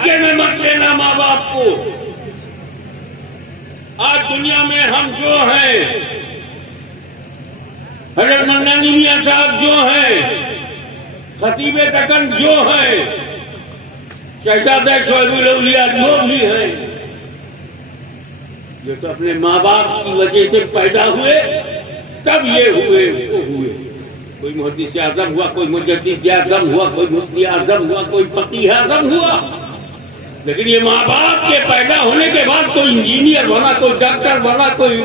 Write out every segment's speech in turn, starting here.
हल्के में मत लेना माँ बाप को। आज दुनिया में हम जो हैं, हजरत मन्नानी मियां साहब जो हैं, खतीबे दकन जो है, शहजादा शोएबुल औलिया जो भी है, ये तो अपने माँ बाप की वजह से पैदा हुए, तब ये हुए वो हुए। कोई मुहद्दिस आज़म हुआ, कोई मुजद्दिद आज़म हुआ, कोई मुफ्ती आज़म हुआ, कोई फकीह आज़म हुआ, लेकिन ये माँ बाप के पैदा होने के बाद कोई इंजीनियर बना, कोई डॉक्टर बना, कोई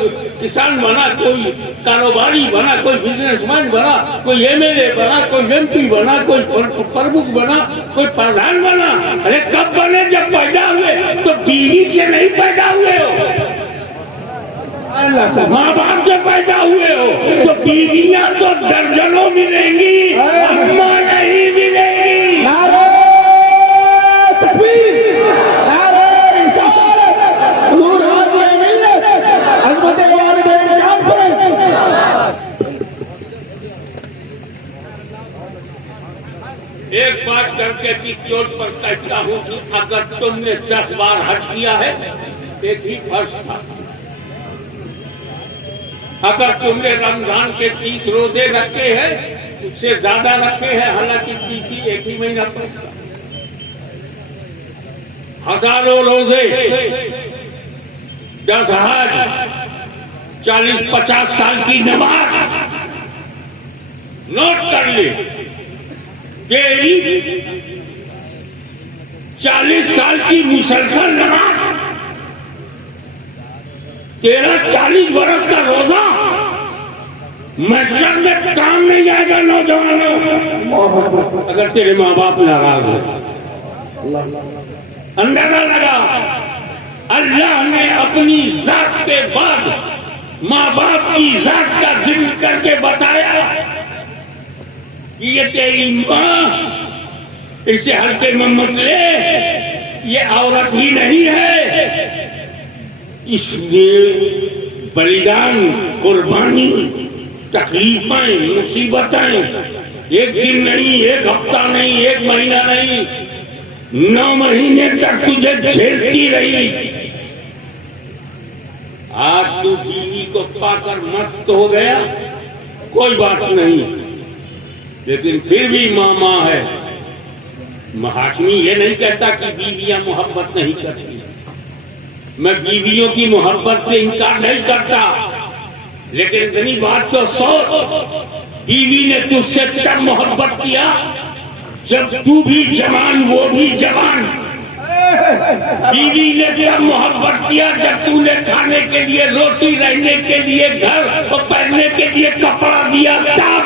किसान बना, कोई कारोबारी बना, कोई बिजनेसमैन बना, कोई एमएलए बना, कोई एमपी बना, कोई प्रमुख बना, कोई प्रधान बना। अरे कब बने? जब पैदा हुए। तो बीवी से नहीं पैदा हुए हो, माँ बाप से पैदा हुए हो। तो बीवियां तो दर्जनों मिलेंगी, अम्मा नहीं मिलेंगी। एक बात करके की चोट पर कहता हूँ कि अगर तुमने 10 बार हज किया है, एक ही फर्ज था। अगर तुमने रमजान के 30 रोजे रखे हैं, उससे ज्यादा रखे हैं, हालांकि 30 एक ही महीना पड़ता, हजारों रोजे, 10 हज, 40-50 साल की नमाज, नोट कर ले। तेरी 40 साल की मुसलसल नमाज, तेरा 40 बरस का रोजा महशर में काम नहीं आएगा। नौजवानों, अगर तेरे माँ बाप नाराज हो, अंदाजा लगा, अल्लाह ने अपनी जात के बाद माँ बाप की जात का जिक्र करके बताया कि ये तेरी माँ, इसे हल्के में मत ले, ये औरत ही नहीं है, इसमें बलिदान, कुर्बानी, तकलीफें, मुसीबतें, एक दिन नहीं, एक हफ्ता नहीं, एक महीना नहीं, 9 महीने तक तुझे झेलती रही। आज तू बीवी को पाकर मस्त हो गया, कोई बात नहीं, लेकिन फिर भी माँ है। हाशमी ये नहीं कहता कि बीवियां मोहब्बत नहीं करती, मैं बीवियों की मोहब्बत से इनकार नहीं करता, लेकिन इतनी बात तो सोच, बीवी ने तुझसे तब मोहब्बत किया जब तू भी जवान, वो भी जवान। बीवी ने तब मोहब्बत किया जब तूने खाने के लिए रोटी, रहने के लिए घर और पहनने के लिए कपड़ा दिया। तब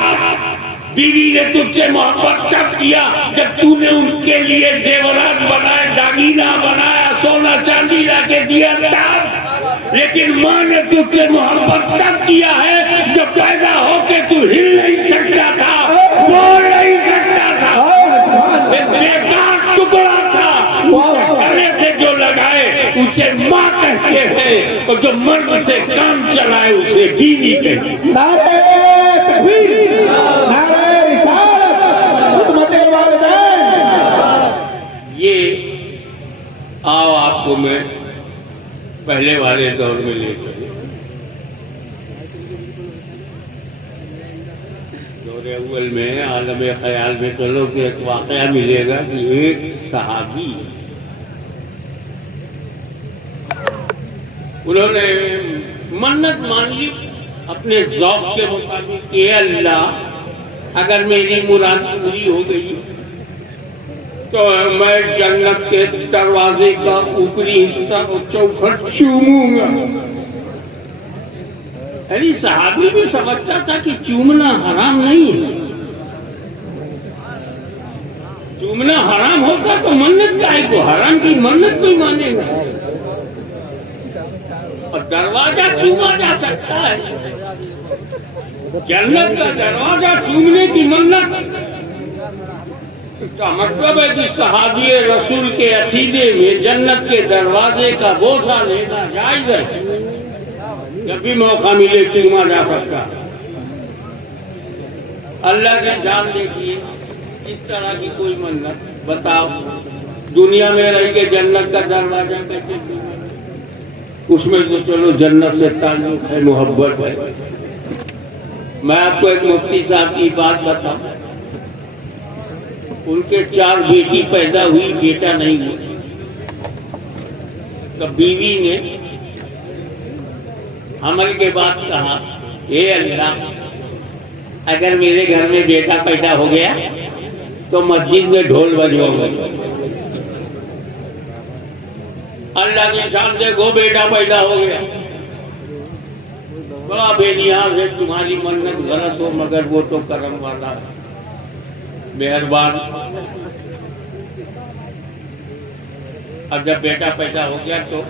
बीवी ने तुझसे मोहब्बत तब किया जब तूने उनके लिए जेवरात बनाए, दागीना बनाया, सोना चांदी लाके दिया। तब लेकिन माँ ने तुझसे मोहब्बत तब किया है जब पैदा होके तू हिल नहीं सकता था, बोल नहीं सकता था, एक बेकार टुकड़ा था, गले से जो लगाए उसे माँ कहते हैं, और जो मर्द से काम चलाए उसे बीवी कहते हैं। ये आओ आपको मैं पहले वाले दौर में लेकर, दौरे अव्वल में आलम ख्याल में चलो कि एक वाकया मिलेगा कि एक सहाबी, उन्होंने मन्नत मान ली अपने ज़ौक़ के मुताबिक कि अल्लाह अगर मेरी मुराद पूरी हो गई तो मैं जन्नत के दरवाजे का ऊपरी हिस्सा और चौखट चूमूंगा। अरे सहाबी भी समझता था कि चूमना हराम नहीं है, चूमना हराम होता तो मन्नत काहे को, हराम की मन्नत कोई मानेगा। और दरवाजा चूमा जा सकता है, जन्नत का दरवाजा चूमने की मन्नत, इसका मतलब है कि सहाबी रसूल के अकीदे में जन्नत के दरवाजे का बोसा लेना जायज है, जब भी मौका मिले चूमा जा सकता। अल्लाह की जान देखिए, इस तरह की कोई मन्नत बताओ, दुनिया में रह के जन्नत का दरवाजा कैसे खुला? उसमें तो चलो जन्नत से ताल्लुक है, मोहब्बत है। मैं आपको एक मुफ्ती साहब की बात बताऊं, उनके 4 बेटी पैदा हुई, बेटा नहीं हुआ। तो बीवी ने अमल के बाद कहा, हे अल्लाह, अगर मेरे घर में बेटा पैदा हो गया तो मस्जिद में ढोल बजवाऊंगा। अल्लाह की शान देखो, बेटा पैदा हो गया। बड़ा बेनियाज है, तुम्हारी मन्नत गलत हो मगर वो तो करम वाला है, मेहरबान। अब जब बेटा पैदा हो गया तो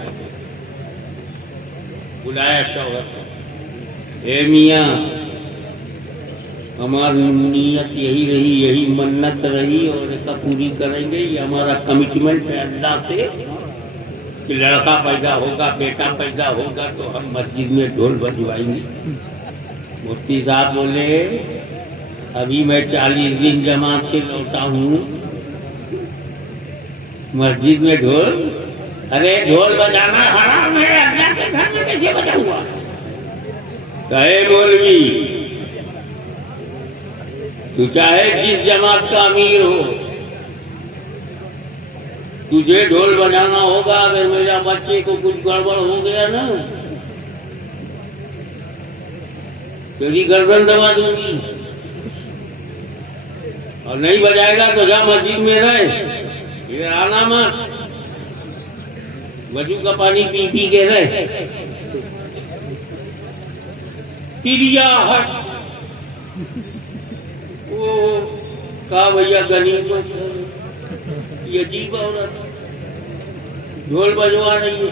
बुलाया शौहर, हे मियाँ, हमारी नीयत यही रही, यही मन्नत रही और इसका पूरी करेंगे। ये हमारा कमिटमेंट है अल्लाह से कि लड़का पैदा होगा, बेटा पैदा होगा तो हम मस्जिद में ढोल बजवाएंगे। मुफ्ती साहब बोले, अभी मैं 40 दिन जमात से लौटा हूँ, मस्जिद में ढोल? अरे ढोल बजाना हराम है, अल्लाह के घर में कैसे बजाऊंगा? कहे मौलवी, तू चाहे जिस जमात का अमीर हो, तुझे ढोल बजाना होगा। अगर मेरा बच्चे को कुछ गड़बड़ हो गया ना, तेरी गर्दन दबा दूंगी। और नहीं बजाएगा तो जा मस्जिद में रहे, इधर आना मत। वजू का पानी पी पी के रहे। तिरिया हट, वो कहा भैया गनीमत, ये अजीब औरत ढोल बजवा रही है।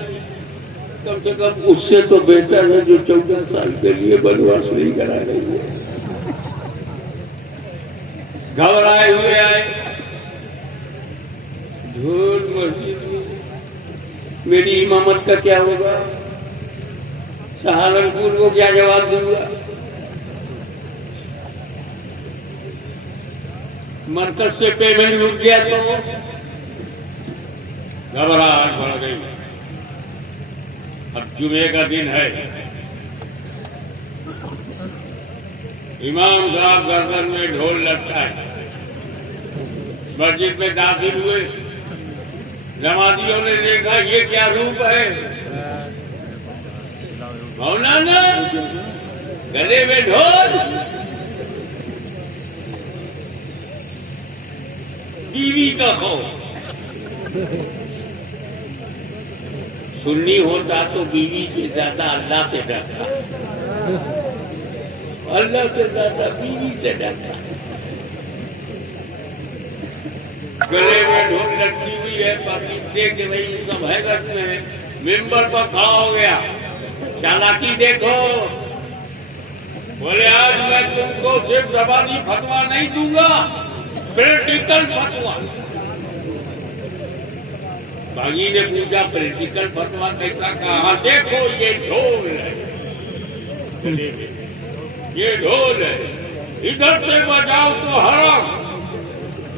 कम से कम उससे तो बेहतर है जो 14 साल के लिए बनवास नहीं करा रही है। घबराए हुए आए, ढोल मस्जिद में, मेरी इमामत का क्या होगा? सहारनपुर को क्या जवाब दूंगा? मरकज से पेमेंट रुक गया तो घबराहट बढ़ गई। अब जुमे का दिन है, इमाम साहब गर्दन में ढोल लगता है, मस्जिद में दाखिल हुए। जमातियों ने देखा ये क्या रूप है, मौलाना गले में ढोल, बीवी का खौफ। सुन्नी होता तो बीवी से ज्यादा अल्लाह से डरता, अल्लाह से ज्यादा बीवी से डरता। गले में ढोल लटकी हुई है, पब्लिक देख रही, सब हैरत में है। मेंबर पर खड़ा हो गया, चालाकी देखो। बोले आज मैं तुमको सिर्फ जबानी फतवा नहीं दूंगा, प्रैक्टिकल फतवा। भागी ने पूछा, प्रैक्टिकल फतवा कैसा? कहा, देखो ये ढोल है, ये ढोल है, इधर से बजाओ तो हराम,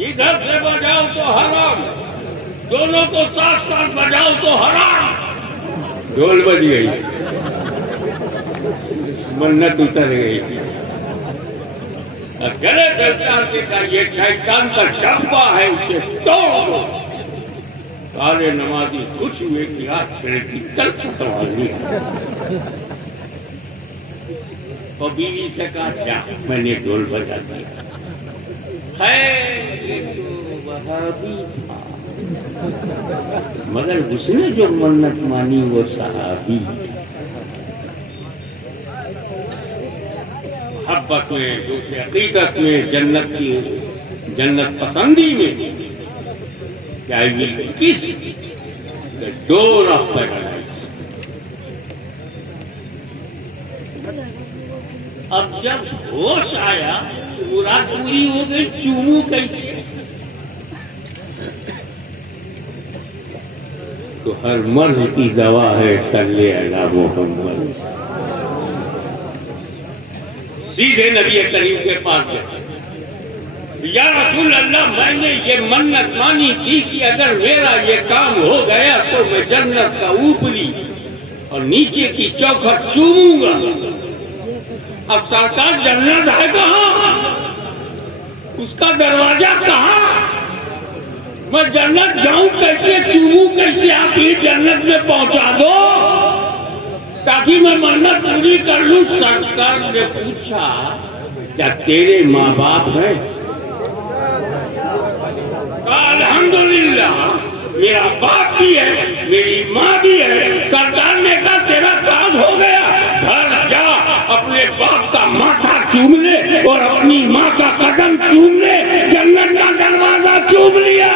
इधर से बजाओ तो हराम, दोनों को साथ साथ बजाओ तो हराम। ढोल बज गई, मन्नत उतर गई। गले शैतान का ये शैतान का डब्बा है, उसे तोड़ दो। सारे नमाजी खुश हुए कि आज प्रैक्टिकल फतवा दिया। और बीवी से कहा, क्या मैंने ढोल बजा दिया है, ये तो वहाबी था, मगर उसने जो मन्नत मानी वो सहाबी। मोहब्बत में, दूसरे हकीकत में, जन्नत पसंदी में, क्या विल किस द डोर ऑफ पैराडाइज। अब जब होश आया, मुराद पूरी हो गई, चूमू कैसे? तो हर मर्ज की दवा है सल्ले अला मोहम्मद। सीधे नबी करीम के पास गए, या रसूल अल्लाह, मैंने ये मन्नत मानी थी कि अगर मेरा ये काम हो गया तो मैं जन्नत का ऊपरी और नीचे की चौखट चूमूंगा। अब सरकार जन्नत है कहाँ, उसका दरवाजा कहाँ, मैं जन्नत जाऊं कैसे, चूमूं कैसे, आप ये जन्नत में पहुंचा दो ताकि मैं मन्नत पूरी कर लूं। सरकार ने पूछा क्या तेरे माँ बाप हैं? अल्हम्दुलिल्लाह, मेरा बाप भी है, मेरी माँ भी है। सरकार ने कहा तेरा काम हो गया, घर जा अपने बाप का माथा चूम ले और अपनी माँ का कदम चूम ले, जन्नत का दरवाजा चूम लिया।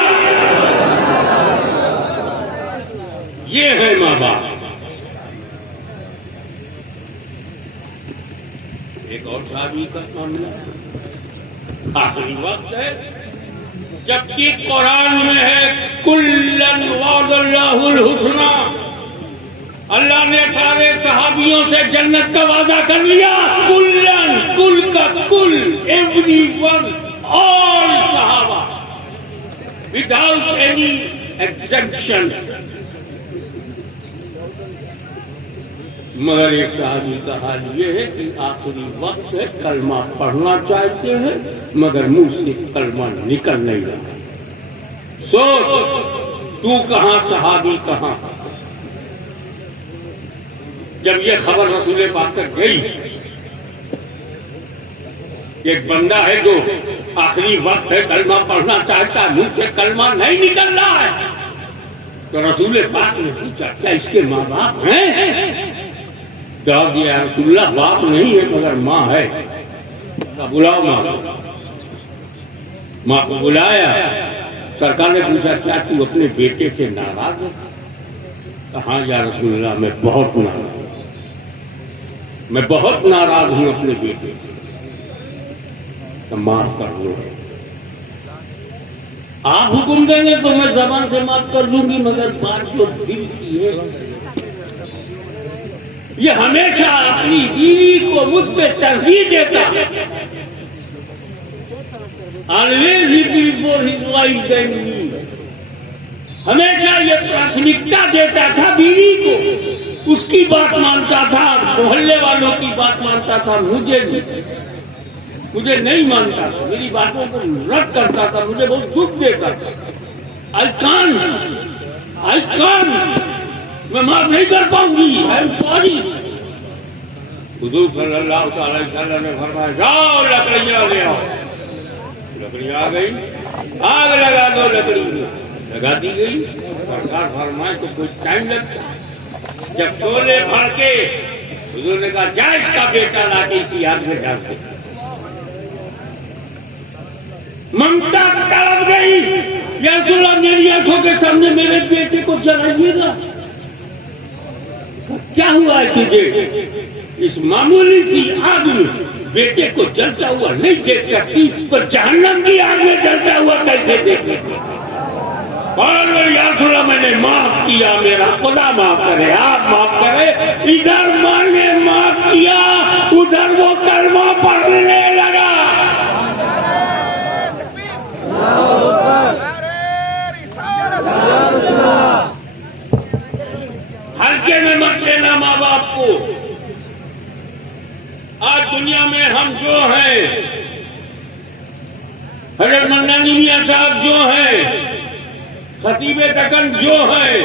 ये है माँ बाप। एक और शादी का मामला, आखिरी वक्त है, जबकि कुरान में है कुल्लन वादल्लाहुल हुस्ना, अल्लाह ने सारे सहाबियों से जन्नत का वादा कर लिया। कुल्लन, कुल का कुल, एवरीवन, ऑल सहाबा, विदाउट एनी एक्सेप्शन। मगर एक सहाबी का हाल ये है कि आखिरी वक्त है, कलमा पढ़ना चाहते हैं मगर मुंह से कलमा निकल नहीं रहा। सोच तू कहां, सहाबी कहां। जब ये खबर रसूल पाक तक गई, एक बंदा है जो आखिरी वक्त है, कलमा पढ़ना चाहता है, मुंह से कलमा नहीं निकल रहा है, तो रसूल पाक ने पूछा क्या इसके माँ बाप हैं? जवाब दिया रसूलुल्लाह, बाप नहीं है मगर माँ है। बुलाओ माँ को। माँ को बुलाया। सरकार ने पूछा क्या तू अपने बेटे से नाराज है? कहा या रसूलुल्लाह, मैं बहुत नाराज हूं, मैं बहुत नाराज हूं अपने बेटे से, तो माफ कर लो। आप हुक्म देंगे तो मैं जबान से माफ कर दूंगी, मगर बात जो दिल की है, ये हमेशा अपनी बीवी को मुझ पे तरजीह देता, हमेशा ये प्राथमिकता देता था बीवी को, उसकी बात मानता था, मोहल्ले वालों की बात मानता था, मुझे नहीं मानता था, मेरी बातों को रद्द करता था, मुझे बहुत दुख देता था। आई कान मैं माफ नहीं कर पाऊंगी, आई एम सॉरी। हुजूर सल्लल्लाहु अलैहि वसल्लम ने फरमाया जाओ लकड़ियां ले आओ। लकड़ियां आ गई, आग लगा दो, लकड़ी लगा दी गई। सरकार फरमाए तो कुछ टाइम लगता। जब शोले भर के हुजूर ने कहा जा इसका बेटा लाके इसी आग में डाल दे। ममता तड़प गई, या रसूलल्लाह मेरी आंखों के सामने मेरे बेटे को जलाइएगा। क्या हुआ है तुझे? इस मामूली सी आग में बेटे को जलता हुआ नहीं देख सकती तो जहन्नम की आग में जलता हुआ कैसे देखेगी? और या रसूलल्लाह मैंने माफ किया, मेरा खुदा माफ करे, आप माफ करे। इधर मां ने माफ किया, उधर वो कलमा पढ़ने लगा। हल्के में मत लेना माँ बाप को। आज दुनिया में हम जो हैं, हजरत मन्नानी मियां साहब जो हैं, खतीबे दक्कन जो हैं,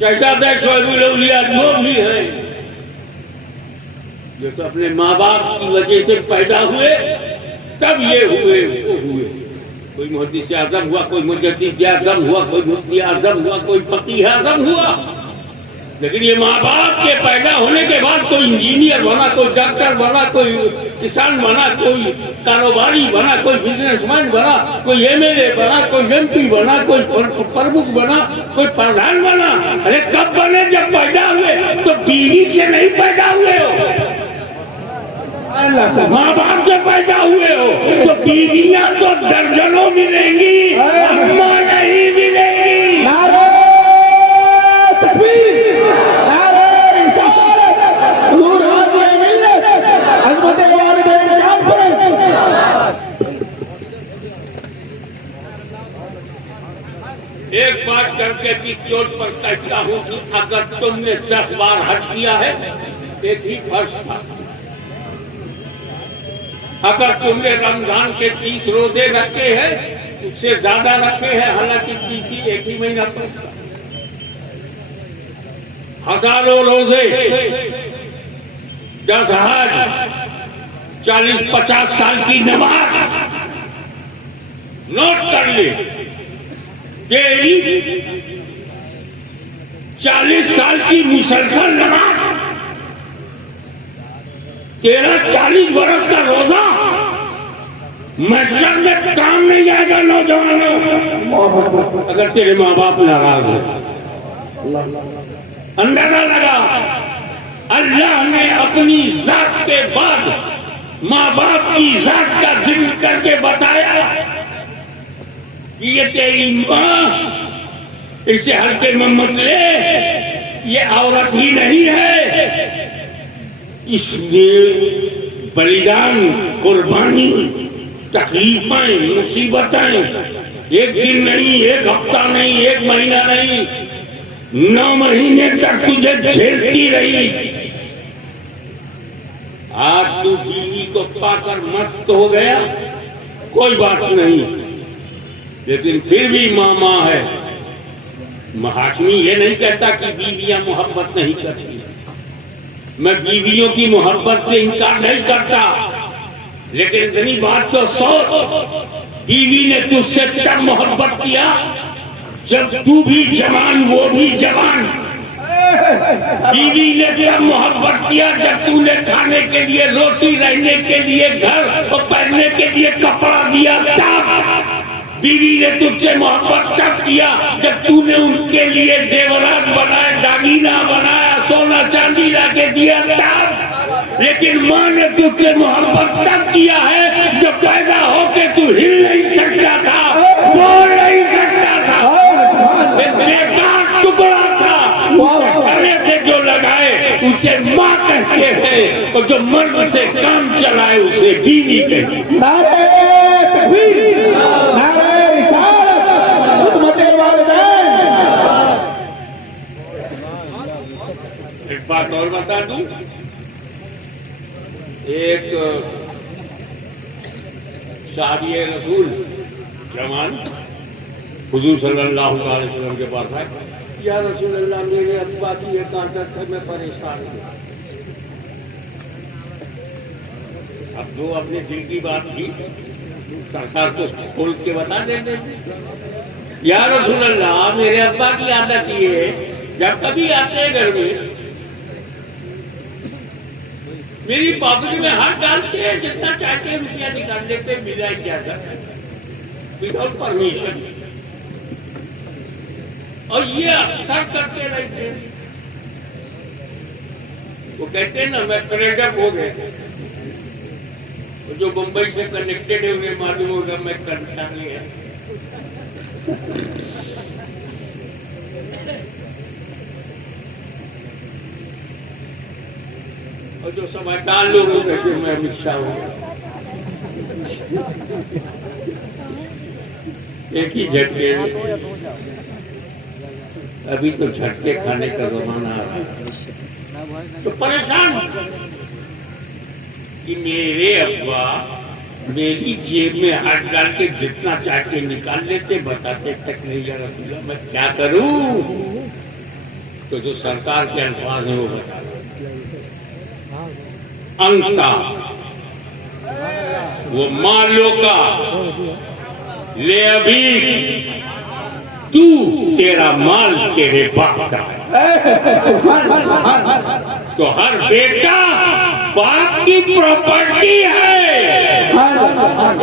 शहजादा शोएबुल औलिया जो भी हैं, ये तो अपने माँ बाप की वजह से पैदा हुए, तब ये हुए वो हुए। कोई मुहद्दिस आज़म हुआ, कोई मुजद्दिद आज़म हुआ, कोई मुफ्ती आज़म हुआ, कोई फकीह आज़म हुआ, लेकिन ये माँ बाप के पैदा होने के बाद कोई इंजीनियर बना, कोई डॉक्टर बना, कोई किसान बना, कोई कारोबारी बना, कोई बिजनेसमैन बना, कोई एमएलए बना, कोई एमपी बना, कोई प्रमुख बना, कोई प्रधान बना। अरे कब बने? जब पैदा हुए। तो बीवी से नहीं पैदा हुए हो, माँ बाप से पैदा हुए हो। तो बीवियां तो दर्जनों मिलेंगी, अम्मा नहीं मिलेंगी। एक बात करके की चोट पर कहता हूँ कि अगर तुमने 10 बार हज किया है, एक ही फर्ज था। अगर तुमने रमजान के 30 रोजे रखे हैं, उससे ज्यादा रखे हैं, हालांकि 30 एक ही महीना पड़ता, हजारों रोजे, 10 हज, 40-50 साल की नमाज, नोट कर ले। 40 साल की मुसलसल नमाज, 40 बरस का रोजा, महशर में काम नहीं आएगा। नौजवानों, अगर तेरे माँ बाप नाराज हो, अंदाजा लगा, अल्लाह ने अपनी जात के बाद माँ बाप की जात का जिक्र करके बताया कि ये तेरी माँ, इसे हल्के में मत ले, ये औरत ही नहीं है, इसमें बलिदान, कुर्बानी, तकलीफें, मुसीबतें एक दिन नहीं, एक हफ्ता नहीं, एक महीना नहीं, 9 महीने तक तुझे झेलती रही। आज तू बीवी को पाकर मस्त हो गया, कोई बात नहीं, लेकिन फिर भी माँ है। हाशमी ये नहीं कहता कि बीवियां मोहब्बत नहीं करती, मैं बीवियों की मोहब्बत से इनकार नहीं करता, लेकिन इतनी बात तो सोच, बीवी ने तुझसे तब मोहब्बत किया जब तू भी जवान, वो भी जवान। बीवी ने तब मोहब्बत किया जब तूने खाने के लिए रोटी, रहने के लिए घर और पहनने के लिए कपड़ा दिया। तब बीवी ने तुझसे मोहब्बत तब किया जब तूने उनके लिए जेवरात बनाए, दागीना बनाया, सोना चांदी लाके दिया। तब लेकिन माँ ने तुझसे मोहब्बत तब किया है जब पैदा होके तू हिल नहीं सकता था, बोल नहीं सकता था, बेकार टुकड़ा था, उसे गले से जो लगाए उसे माँ कहते हैं, और जो मर्द से काम चलाए उसे बीवी कहते हैं। एक बात और बता दूं, एक साहिबे रसूल जवान हुजूर सल्लल्लाहु अलैहि वसल्लम के पास आए, या रसूल अल्लाह, मेरे अब्बा की एक आदत है, मैं परेशान हूँ। अब जो अपने दिल की बात थी सरकार को खोल के बता देते। या रसूल अल्लाह, मेरे अब्बा की आदत ये है, जब कभी आते हैं घर में, मेरी पॉकेट में हाथ डालते हैं, जितना चाहते हैं रुपया निकाल लेते हैं बिना इजाजत, विदाउट परमिशन, और ये अक्सर करते रहते हैं। वो कहते हैं ना, मैं फ्रेंडअप हो गए, जो मुंबई से कनेक्टेड है उन्हें मालूम होगा मैं करता नहीं है। और जो समझदार लोग हो कहते मैं अमित शाह हूँ। एक ही झटके, अभी तो झटके खाने का जमाना आ रहा है, तो परेशान कि मेरे अब्बा मेरी जेब में हाथ डाल के जितना चाहते निकाल लेते, बताते तक नहीं। या रसूलल्लाह, मैं क्या करूं? तो जो सरकार के अल्फाज है वो बता, अंका वो मालो का ले, अभी तू, तेरा माल तेरे बाप का है। तो हर बेटा बाप की प्रॉपर्टी है।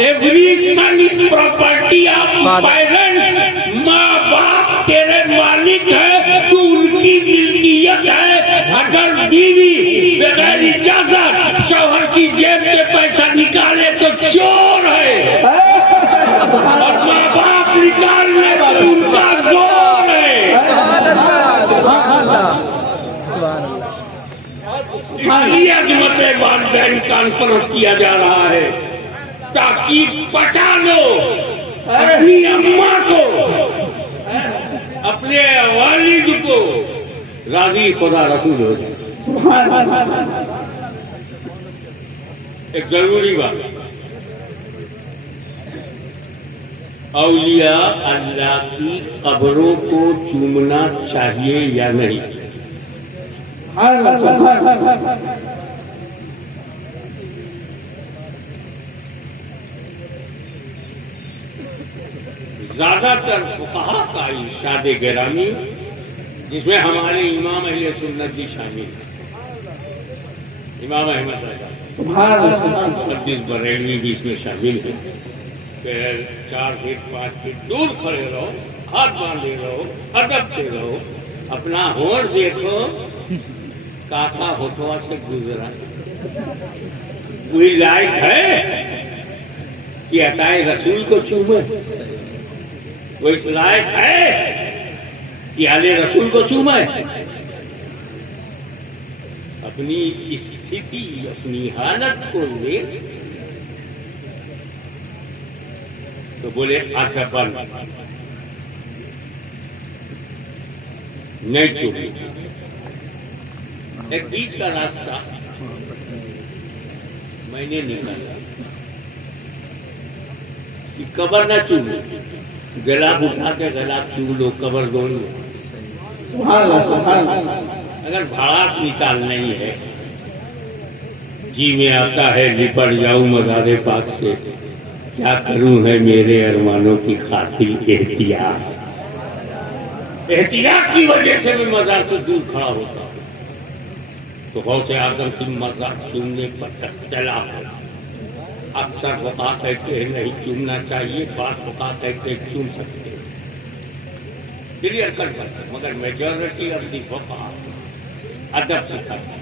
Every son is property of parents. माँ बाप तेरे मालिक है, तू उनकी मिल्कियत है। अगर बीवी बगैर इजाजत शौहर की जेब से पैसा निकाले तो चोर है, और माँ बाप निकालने तो उनका जोर है। इसलिए अजमत वालिदैन कॉन्फ्रेंस किया जा रहा है ताकि पटा लो अपनी अम्मा को, अपने वालिद को राजी खुदा रसूल हो जाए। एक जरूरी बात, औलिया अल्लाह की कब्रों को चूमना चाहिए या नहीं? ज्यादातर फुक़हा का इरशाद गिरामी, जिसमें हमारे इमाम अहले सुन्नत भी शामिल है, इमाम अहमद रज़ा बरेलवी भी इसमें शामिल है। फिर 4 फीट 5 फीट दूर खड़े रहो, हाथ बांधे रहो, अदब से रहो, अपना होर देखो, काका होठवा से गुजरा, कोई लायक है कि अताए रसूल को चूमे? कोई इस लायक है कि आले रसूल को चूमे? अपनी स्थिति, अपनी हालत को ले तो बोले आखिरपन नहीं चूमे। एक बीच का रास्ता मैंने निकाला कि कब्र ना चूमो, गलाब उठा के गलाब चूम लो, कब्र दो लो। अगर भाड़ास निकालना ही है, जी में आता है लिपट जाऊं मज़ारे पाक से, क्या करूं है मेरे अरमानों की खातिर एहतियात। एहतियात की वजह से मैं मज़ार से दूर खड़ा होता हूं। तो गौसे आदम की मज़ार चूमने पर चला है। अक्सर फुक़हा कहते हैं नहीं चूमना चाहिए, बात फुक़हा कहते हैं चूम सकते हैं, क्लियर कर सकते, मगर मेजॉरिटी ऑफ दी फुक़हा अदब सिखाते हैं।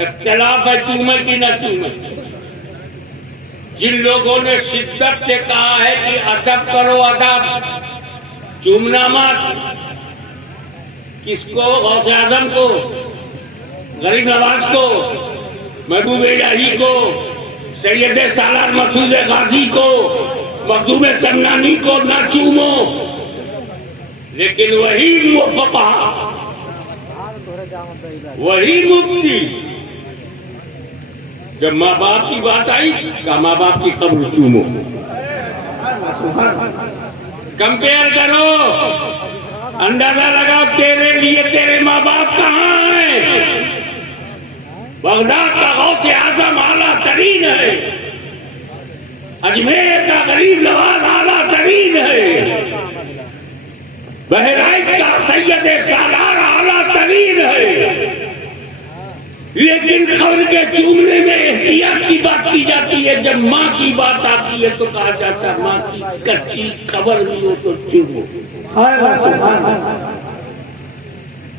इख्तिलाफ है चूमे की न चूमे। जिन लोगों ने शिद्दत से कहा है कि अदब करो, अदब, चूमना मत, किसको? गौसे आज़म को, गरीब नवाज को, महबूब इलाही को, सैयद सालार मसूद गाजी को, मखदूम समनानी को ना चूमो। लेकिन वही फुक़हा, वही मुफ्ती, जब माँ बाप की बात आई, कहा माँ बाप की कब्र चूमो। कंपेयर करो, अंदाजा लगाओ, तेरे लिए तेरे माँ बाप कहाँ हैं? बगदाद का गौसे आज़म आला तरीन है, अजमेर का गरीब नवाज आला तरीन है, बहराइच का सैयद सालार आला तरीन है। लेकिन कब्र के चूमने में एहतियात की बात की जाती है। जब माँ की बात आती है तो कहा जाता है माँ की कच्ची कब्र भी हो तो चूमो।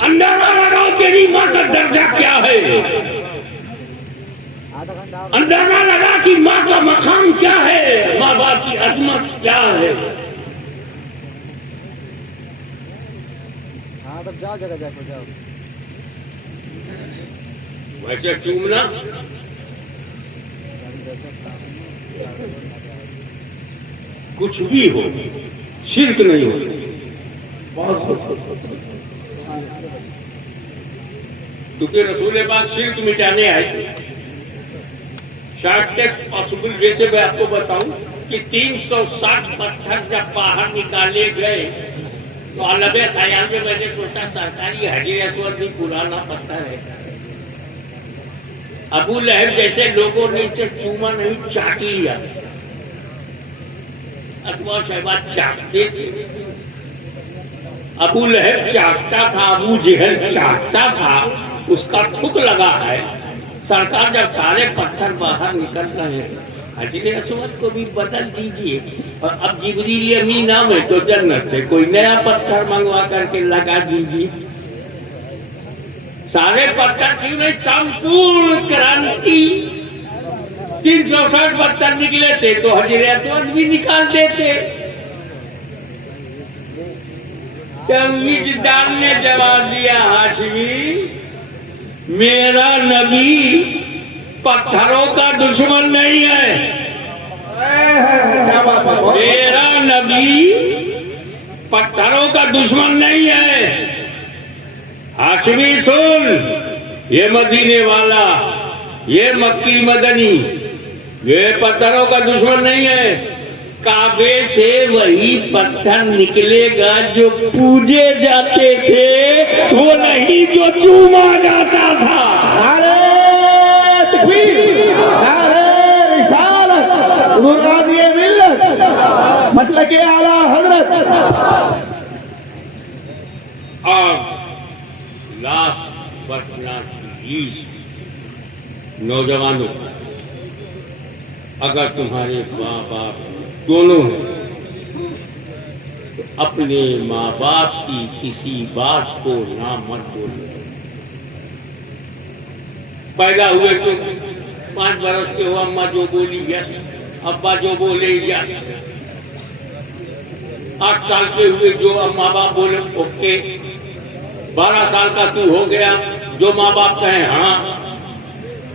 अंदाजा लगाओ तेरी माँ का दर्जा क्या है, अंदाजा लगा कि माँ का मकाम क्या है, माँ बाप की अजमत क्या है। जाओ जगह जाओ। वैसे चूमना कुछ भी हो, शिर्क नहीं हो। क्योंकि रसूल पाक शिर्क मिटाने आए। शार्ट टेक्स्ट पॉसिबल जैसे मैं आपको बताऊं कि 360 पत्थर जब बाहर निकाले गए तो अलबे ख्याल में मैंने सोचा सरकारी हजर असवद भी पुराना पत्थर है। अबू लहब जैसे लोगों ने इसे चूमा नहीं, चाट लिया। अथवा शहबाज चाटते थे, अबू लहब चाटता था, अबू जहल चाटता था, उसका थूक लगा है। सरकार जब सारे पत्थर बाहर निकल रहे हैं, हजर असवद को भी बदल दीजिए। और अब जिब्रील अमीन नाम है तो जन्नत से कोई नया पत्थर मंगवा करके लगा दीजिए। सारे पत्थर क्यों नहीं, संपूर्ण क्रांति 360 पत्थर निकले थे तो हजर असवद भी निकाल देते। तमीज़दार ने जवाब दिया, हाशमी मेरा नबी पत्थरों का दुश्मन नहीं है, मेरा नबी पत्थरों का दुश्मन नहीं है। हाशमी सुन, ये मदीने वाला, ये मक्की मदनी, ये पत्थरों का दुश्मन नहीं है। काबे से वही पत्थर निकलेगा जो पूजे जाते थे, वो नहीं जो चूमा जाता था। नारे तकबीर, नारे रिसालत, मुरादिए मिल्लत, मसलके आला हजरत। और लास्ट बट नॉट लीस्ट, नौजवानों, अगर तुम्हारे माँ बाप दोनों हैं तो अपने माँ बाप की किसी बात को ना मत बोलो। पैदा हुए तो 5 बरस के हो, अम्मा जो बोली यस, अब्बा जो बोले यस। 8 साल के हुए जो माँ बाप बोले ओके। 12 साल का तू हो गया, जो माँ बाप कहे हाँ।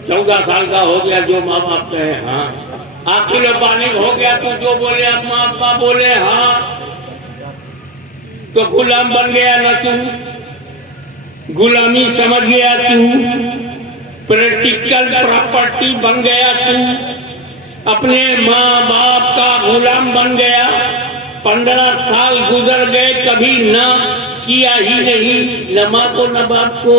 14 साल का हो गया, जो माँ बाप कहे हाँ। आखिर बालिग हो गया, तू जो बोले अम्मा अब्बा बोले हाँ, तो गुलाम बन गया ना तू, गुलामी समझ गया तू, प्रैक्टिकल प्रॉपर्टी बन गया तू, अपने माँ बाप का गुलाम बन गया। 15 साल गुजर गए, कभी ना किया ही नहीं, न माँ को न बाप को।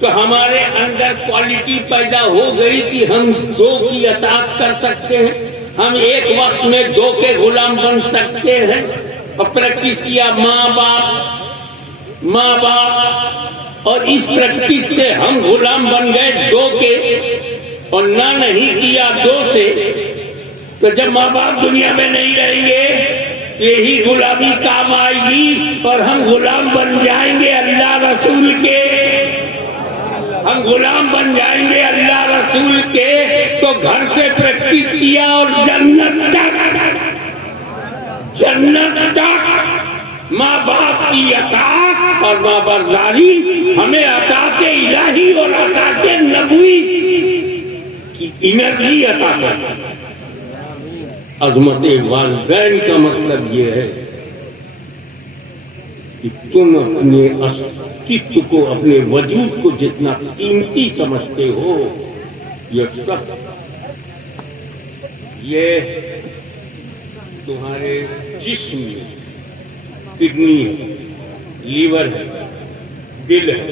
तो हमारे अंदर क्वालिटी पैदा हो गई कि हम 2 की अताअत कर सकते हैं, हम एक वक्त में 2 के गुलाम बन सकते हैं। और प्रैक्टिस किया माँ बाप, और इस प्रैक्टिस से हम गुलाम बन गए 2 के, और ना नहीं किया 2 से। तो जब माँ बाप दुनिया में नहीं रहेंगे, यही गुलामी काम आएगी और हम गुलाम बन जाएंगे अल्लाह रसूल के। हम गुलाम बन जाएंगे अल्लाह रसूल के। तो घर से प्रैक्टिस किया और जन्नत तक माँ बाप की अताअत और माँ बरदारी हमें अताअत इलाही और अताअत नबवी की एनर्जी अता करता है। अज़मत वालिदैन का मतलब ये है कि तुम अपने अस्तित्व को, अपने वजूद को जितना कीमती समझते हो, ये सब ये तुम्हारे जिस्म में किडनी है, लीवर है, दिल है,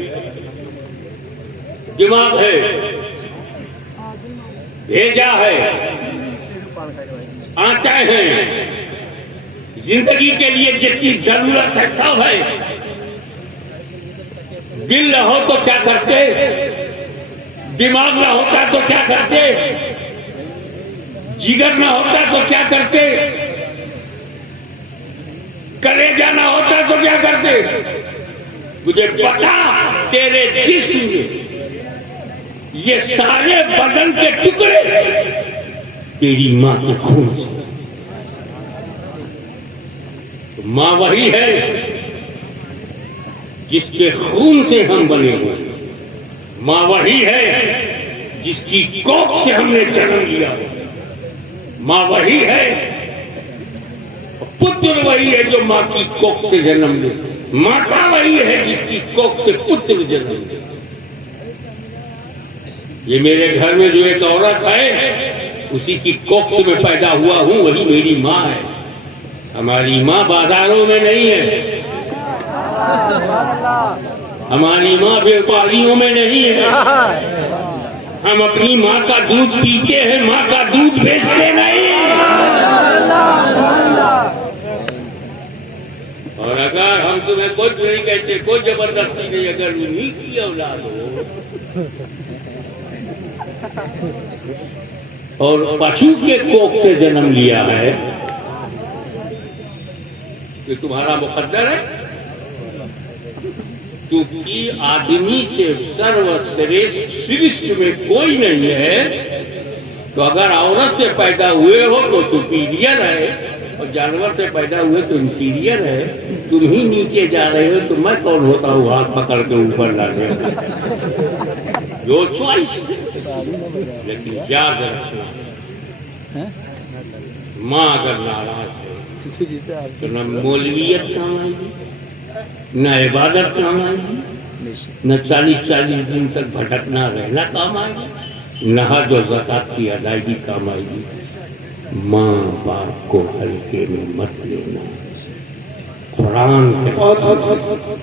दिमाग है, भेजा है, आंखें हैं, जिंदगी के लिए जितनी जरूरत है सब है। दिल न हो तो क्या करते, दिमाग न होता तो क्या करते, जिगर न होता तो क्या करते, कलेजा न होता तो क्या करते। मुझे बता, तेरे जिस्म में ये सारे बदन के टुकड़े तेरी माँ के खून से। तो माँ वही है जिसके खून से हम बने हुए, माँ वही है जिसकी कोख से हमने जन्म लिया, माँ वही है, पुत्र वही है जो माँ की कोख से जन्म ले, माता वही है जिसकी कोख से पुत्र जन्म ले। ये मेरे घर में जो एक औरत है, उसी की कोख से मैं पैदा हुआ हूं, वही मेरी माँ है। हमारी माँ बाजारों में नहीं है, हमारी माँ व्यापारियों में नहीं है। हम अपनी माँ का दूध पीते हैं, माँ का दूध बेचते नहीं। और अगर हम तुम्हें कुछ नहीं कहते, कोई जबरदस्ती नहीं, अगर उन्हीं की औलाद हो और पशु के कोख से जन्म लिया है, ये तुम्हारा मुकद्दर है। क्योंकि आदमी से सर्वश्रेष्ठ सृष्टि में कोई नहीं है। तो अगर औरत से पैदा हुए हो तो सुपीरियर है, और जानवर से पैदा हुए तो इंफीरियर है। तुम ही नीचे जा रहे हो तो मैं कौन होता हूँ हाथ पकड़ के ऊपर लाने। जो चॉइस, लेकिन याद रखना, माँ अगर नाराज है तो न मौलवियत काम आएगी, न इबादत काम आएगी, न 40-40 दिन तक भटकना रहना काम आएगा, न हज और ज़कात की अदायगी काम आएगी। माँ बाप को हल्के में मत लेना। कुरान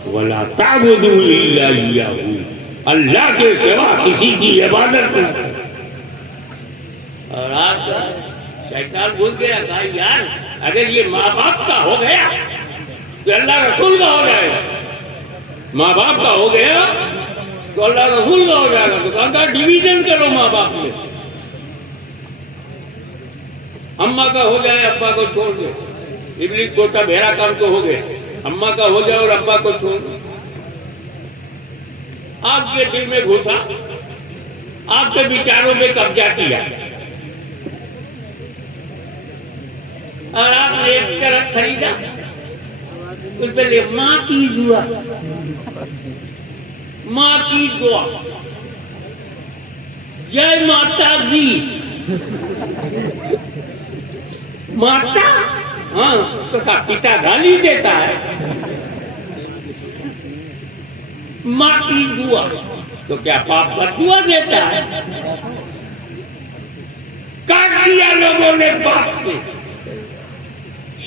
वला ताबुदू इल्ला इय्याहू, अल्लाह के सिवा किसी की इबादत न करो। और आज शैतान बोल गया, कहा यार अगर ये माँ बाप का हो गया तो अल्लाह रसूल का हो जाएगा, माँ बाप का हो गया तो अल्लाह रसूल का हो जाएगा। तो कहा डिवीजन करो माँ बाप में, अम्मा का हो जाए अब्बा को छोड़ दो। इब्लीस सोचा मेरा काम तो हो गया, अम्मा का हो जाए और अब्बा को छोड़ दो। आपके दिल में घुसा, आपके विचारों में कब्जा किया और आपने एक ट्रक खरीदा, उस पर ले माँ की दुआ, माँ की दुआ, जय माता दी। माता, हाँ तो का पिता गाली देता है। माँ की दुआ तो क्या पाप का दुआ देता है? काट दिया लोगों ने बाप से,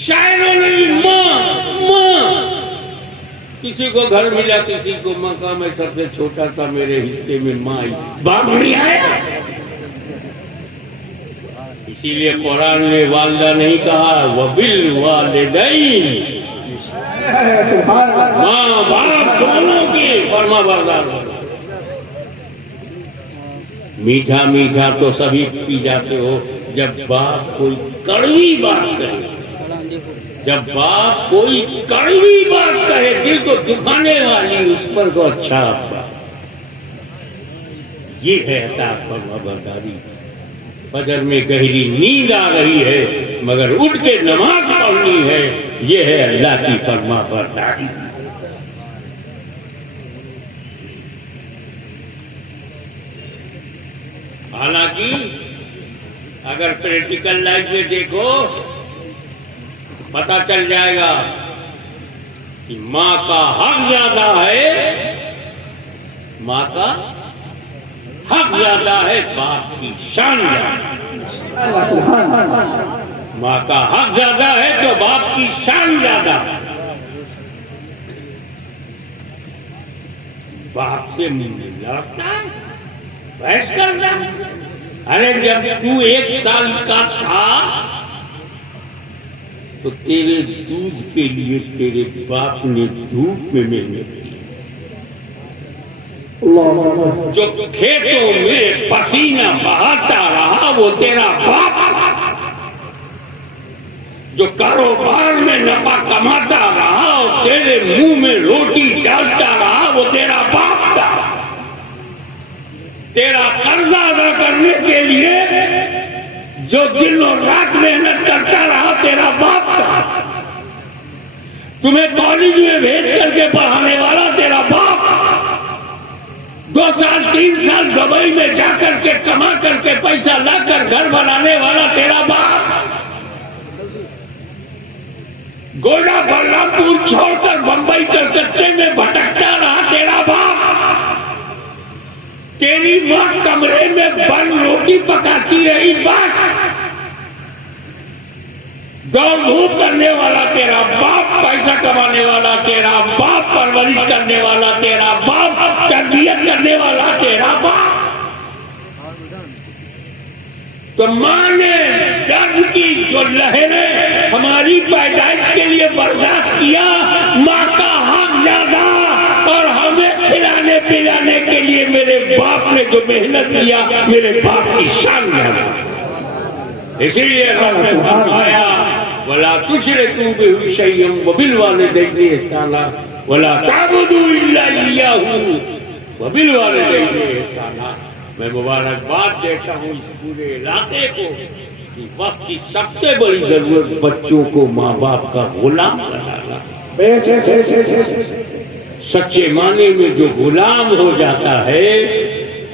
शायरों ने भी माँ माँ। किसी को घर मिला, किसी को मकान में सबसे छोटा था, मेरे हिस्से में माँ आई, बाप नहीं आया। इसीलिए कुरान ने वालिदा नहीं कहा, वबिल वालिदैन, माँ बाप दोनों की फर्मा बरदार। मीठा मीठा तो सभी पी जाते हो, जब बाप कोई कड़वी बात कहे, जब बाप कोई कड़वी बात कहे, दिल को दुखाने वाली, उस पर को अच्छा आपका। ये है अता फर्मा बरदारी। फजर में गहरी नींद आ रही है मगर उठ के नमाज पढ़नी है, ये है अल्लाह की फर्मा बरदारी। हालांकि अगर प्रैक्टिकल लाइफ में देखो पता चल जाएगा कि माँ का हक ज्यादा है, माँ का हक ज्यादा है, बाप की शान ज्यादा। माँ का हक ज्यादा है तो बाप की शान ज्यादा। बाप से लड़ता है, बहस करना। अरे जब तू 1 साल का था तो तेरे दूध के लिए तेरे बाप ने धूप में मेहनत की। जो खेतों में पसीना बहाता रहा वो तेरा बाप, जो कारोबार में नफा कमाता रहा और तेरे मुंह में रोटी डालता रहा वो तेरा बाप था। तेरा कर्जा अदा करने के लिए जो दिन और रात मेहनत करता रहा तेरा बाप था। तुम्हें कॉलेज में भेज करके पढ़ाने वाला तेरा बाप। 2 साल 3 साल दुबई में जाकर के कमा करके पैसा लाकर घर बनाने वाला तेरा बाप। गोला बल्लापुर छोड़कर बंबई कलकत्ते में भटकता रहा तेरा बाप। तेरी माँ कमरे में बन रोटी पकाती रही बस। दौड़ धूप करने वाला तेरा बाप, पैसा कमाने वाला तेरा बाप, परवरिश करने वाला तेरा बाप, तरबियत करने वाला तेरा बाप। तो माँ ने दर्द की जो लहरें हमारी पैदाइश के लिए बर्दाश्त किया, माँ का हक ज्यादा और हमें खिलाने पिलाने के लिए मेरे बाप ने जो मेहनत किया, मेरे बाप की शान ज्यादा। इसीलिए रब ने फरमाया वला तुशरिकू बिही शैअन वबिल वालिदैनि इहसाना वला ताबुदू इल्ला इय्याहू वबिल वालिदैनि इहसाना। मैं मुबारकबाद देता हूँ इस पूरे इलाके को कि वक्त की सबसे बड़ी जरूरत बच्चों को माँ बाप का गुलाम बनाना। सच्चे माने में जो गुलाम हो जाता है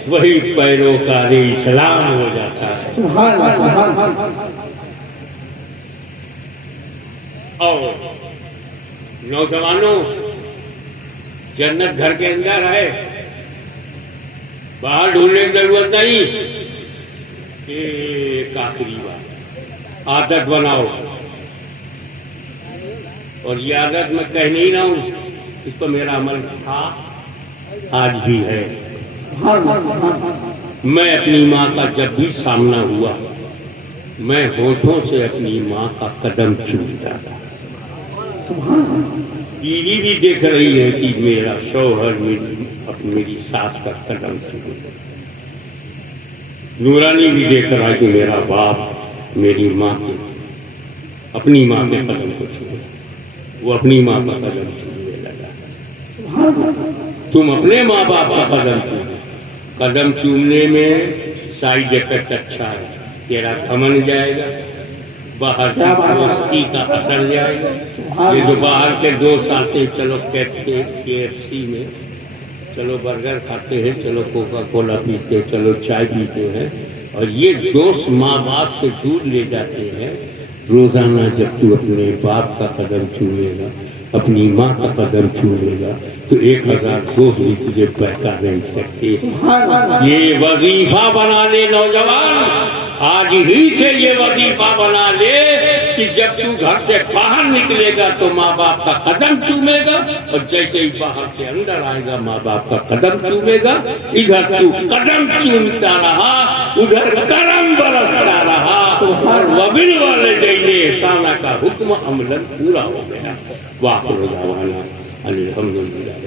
वही पैरोकारे इस्लाम हो जाता है। और नौजवानों, जन्नत घर के अंदर है, बाहर ढूंढने की जरूरत नहीं। एक आखिरी बात, आदत बनाओ। और ये आदत मैं कह नहीं रहा हूं, इस पर मेरा अमल था, आज भी है। मैं अपनी माँ का जब भी सामना हुआ, मैं होठों से अपनी माँ का कदम चूमता था। बीवी भी देख रही है कि मेरा शौहर मेरी सास का कदम चूमे। नूरानी भी देख रहा है कि मेरा बाप मेरी माँ के, अपनी माँ के कदम को छूए। वो अपनी माँ का कदम छूने लगा। तुम अपने माँ बाप का कदम चूमो। कदम चूमने में साइड इफेक्ट अच्छा है, तेरा घमंड जाएगा, बाहर की दोस्ती का असर जाएगा। ये जो बाहर के दोस्त आते, चलो KFC में, चलो बर्गर खाते हैं, चलो कोका कोला पीते, चलो चाय पीते हैं, और ये दोस्त माँ बाप से दूर ले जाते हैं। रोजाना जब तू अपने बाप का कदम चूमेगा, अपनी माँ का कदम चूमेगा, तो 1000 दोस्त भी तुझे बहका नहीं सकते। ये वजीफा बना ले नौजवान, आज ही से ये वजीफा बना ले कि जब तू घर से बाहर निकलेगा तो माँ बाप का कदम चूमेगा, और जैसे ही बाहर से अंदर आएगा माँ बाप का कदम चूमेगा। इधर तू कदम चूमता रहा, उधर करम बरसता रहा, और वबिल वाले देने साला का हुक्म अमलन पूरा हो गया। वाक़िअ दावाना अल्हम्दुलिल्लाह।